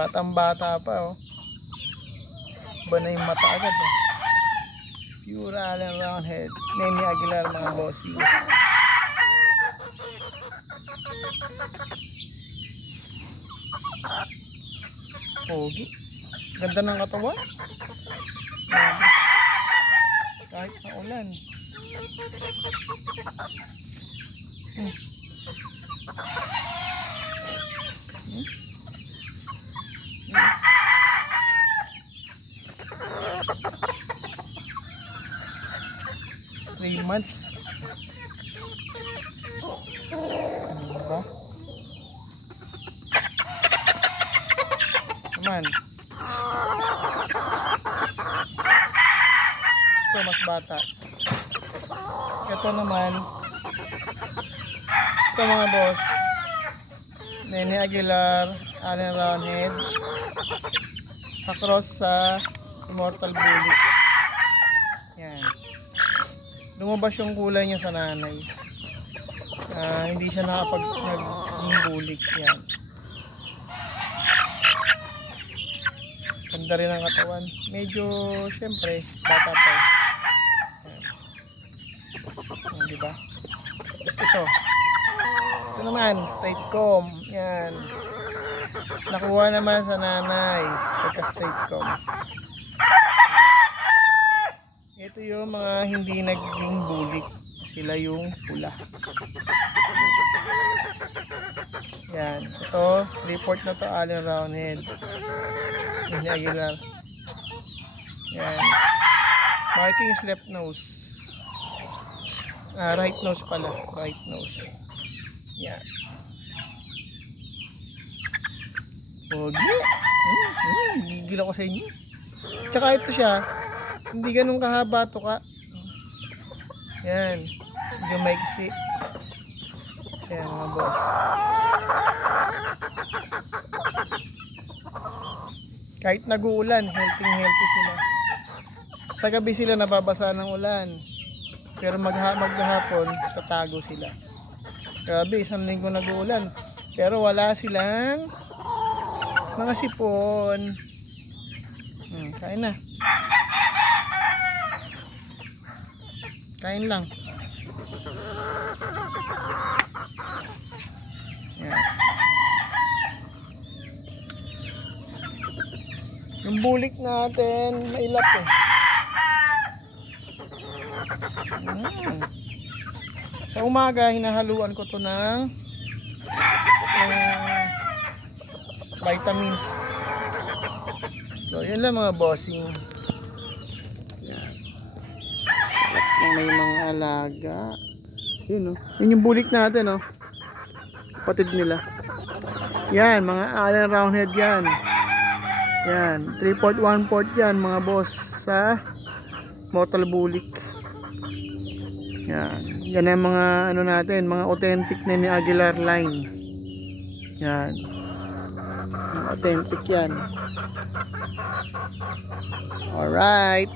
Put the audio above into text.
Batang bata pa oh. Iba na yung mata agad oh. Pure Allen Roundhead. Nene Aguilar mga bossy. Pogi. Ganda ng katawan. Kahit na ulan. Hmm. 3 months. Diba? Naman. Ito mas bata. Ito naman. Ito mga boss. Nene Aguilar, Allen Roundhead. Across sa Immortal Bully. Yan. Lumabas yung kulay niya sa nanay. Hindi siya nakapag-bulik. Yan. Ganda rin ang katawan. Medyo, syempre, bata pa. Yan. Diba? Ito. Ito naman, straight comb. Yan. Nakuha naman sa nanay. Pagka straight comb. Ito yung mga hindi naging bulik. Sila yung pula. Yan. Ito, report na to Allen Roundhead. Nene Aguilar. Yan. Markings left nose. Right nose pala. Right nose. Yan. Pogi. Gigil ako sa inyo. Tsaka ito siya. Hindi ganun kahaba to ka. Yan. Medyo maiksi. Yan mga boss. Kahit nag-uulan, healthy sila. Sa gabi sila nababasa ng ulan. Pero maghapon, tatago sila. Grabe, isang linggo nag-uulan. Pero wala silang mga sipon. Kain na. Kain lang. Yan. Yung bulik natin, mailap eh. Sa umaga, hinahaluan ko to ng vitamins. So, yun lang mga bossing. Yan. May mga alaga. Yun, oh. Yun yung bulik natin, oh. Kapatid nila. Yan, mga Allen Roundhead yan. Yan, 3/4, 1/4 yan, mga boss sa Mortal Bulik. Yan. Yan ang mga ano natin, mga authentic na Nene Aguilar line. Yan. Authentic yan. Alright.